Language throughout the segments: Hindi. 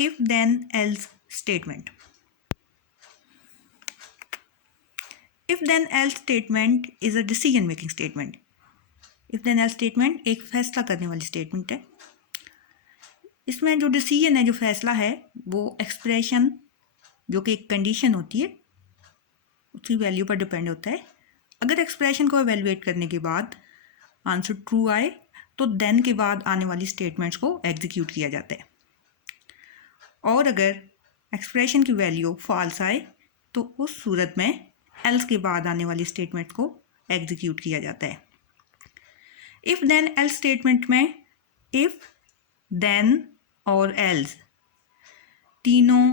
if then else statement. if then else statement is a decision making statement. if then else statement एक फैसला करने वाली स्टेटमेंट है. इसमें जो डिसीजन है, जो फैसला है, वो एक्सप्रेशन जो कि एक कंडीशन होती है उसकी वैल्यू पर डिपेंड होता है. अगर एक्सप्रेशन को एवेलुएट करने के बाद आंसर ट्रू आए तो देन के बाद आने वाली स्टेटमेंट्स को एग्जीक्यूट किया जाता है. और अगर एक्सप्रेशन की वैल्यू फॉल्स आए तो उस सूरत में एल्स के बाद आने वाली स्टेटमेंट को एग्जीक्यूट किया जाता है. इफ़ देन एल्स स्टेटमेंट में इफ़ देन और एल्स तीनों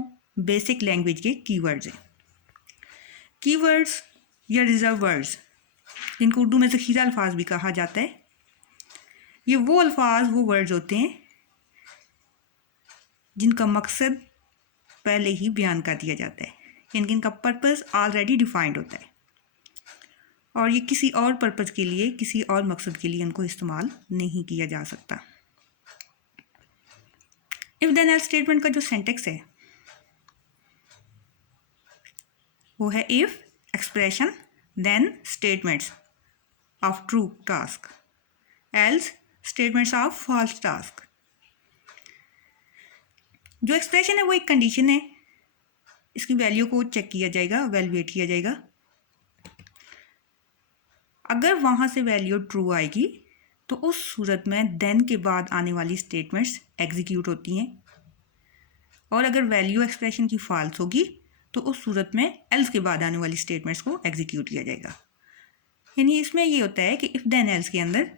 बेसिक लैंग्वेज के कीवर्ड्स हैं. कीवर्ड्स या रिजर्व वर्ड्स, जिनको उर्दू में ज़ख़ीरा अल्फाज भी कहा जाता है, ये वो अल्फाज, वो वर्ड्स होते हैं जिनका मकसद पहले ही बयान कर दिया जाता है, यानी कि इनका पर्पस ऑलरेडी डिफाइंड होता है और ये किसी और पर्पस के लिए, किसी और मकसद के लिए इनको इस्तेमाल नहीं किया जा सकता. इफ देन एल्स स्टेटमेंट का जो सेंटेक्स है वो है if expression then statements of true task else statements of false task. जो एक्सप्रेशन है वो एक कंडीशन है, इसकी वैल्यू को चेक किया जाएगा, एवेलुएट किया जाएगा. अगर वहाँ से वैल्यू ट्रू आएगी तो उस सूरत में देन के बाद आने वाली स्टेटमेंट्स एग्जीक्यूट होती हैं. और अगर वैल्यू एक्सप्रेशन की फॉल्स होगी तो उस सूरत में एल्स के बाद आने वाली स्टेटमेंट्स को एग्जीक्यूट किया जाएगा. यानी इसमें ये होता है कि इफ़ देन एल्स के अंदर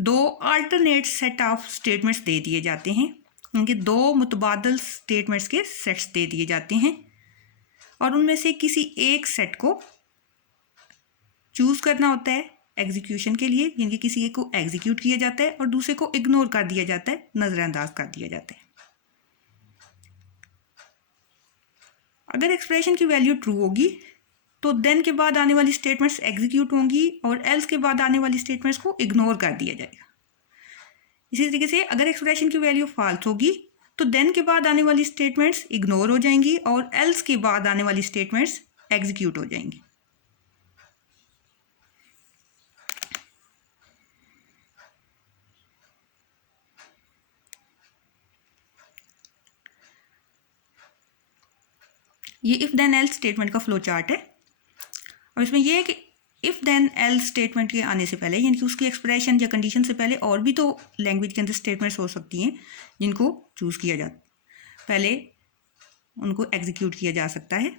दो अल्टरनेट सेट ऑफ स्टेटमेंट्स दे दिए जाते हैं, उनके दो मुतबादल स्टेटमेंट्स के सेट्स दे दिए जाते हैं और उनमें से किसी एक सेट को चूज़ करना होता है एग्जीक्यूशन के लिए, यानी कि किसी एक को एग्जीक्यूट किया जाता है और दूसरे को इग्नोर कर दिया जाता है, नज़रअंदाज कर दिया जाता है. अगर एक्सप्रेशन की वैल्यू ट्रू होगी तो देन के बाद आने वाली स्टेटमेंट्स एग्जीक्यूट होंगी और एल्स के बाद आने वाली स्टेटमेंट्स को इग्नोर कर दिया जाएगा. इसी तरीके से अगर एक्सप्रेशन की वैल्यू फॉल्स होगी तो देन के बाद आने वाली स्टेटमेंट्स इग्नोर हो जाएंगी और एल्स के बाद आने वाली स्टेटमेंट्स एग्जीक्यूट हो जाएंगी. ये इफ़ देन एल्स स्टेटमेंट का फ्लो चार्ट है और इसमें यह है कि इफ़ देन एल्स स्टेटमेंट के आने से पहले, यानी कि उसकी एक्सप्रेशन या कंडीशन से पहले और भी तो लैंग्वेज के अंदर स्टेटमेंट्स हो सकती हैं जिनको चूज़ किया जाता, पहले उनको एग्जीक्यूट किया जा सकता है.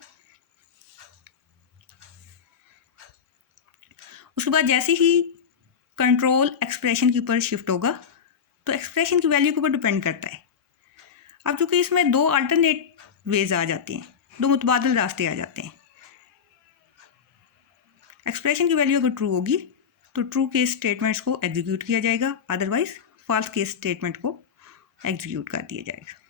उसके बाद जैसे ही कंट्रोल एक्सप्रेशन के ऊपर शिफ्ट होगा तो एक्सप्रेशन की वैल्यू के ऊपर डिपेंड करता है. अब चूँकि इसमें दो अल्टरनेट वेज आ जाते हैं, दो मुतबादल रास्ते आ जाते हैं. एक्सप्रेशन की वैल्यू अगर ट्रू होगी तो ट्रू केस स्टेटमेंट्स को एग्जीक्यूट किया जाएगा, अदरवाइज फॉल्स केस स्टेटमेंट को एग्जीक्यूट कर दिया जाएगा.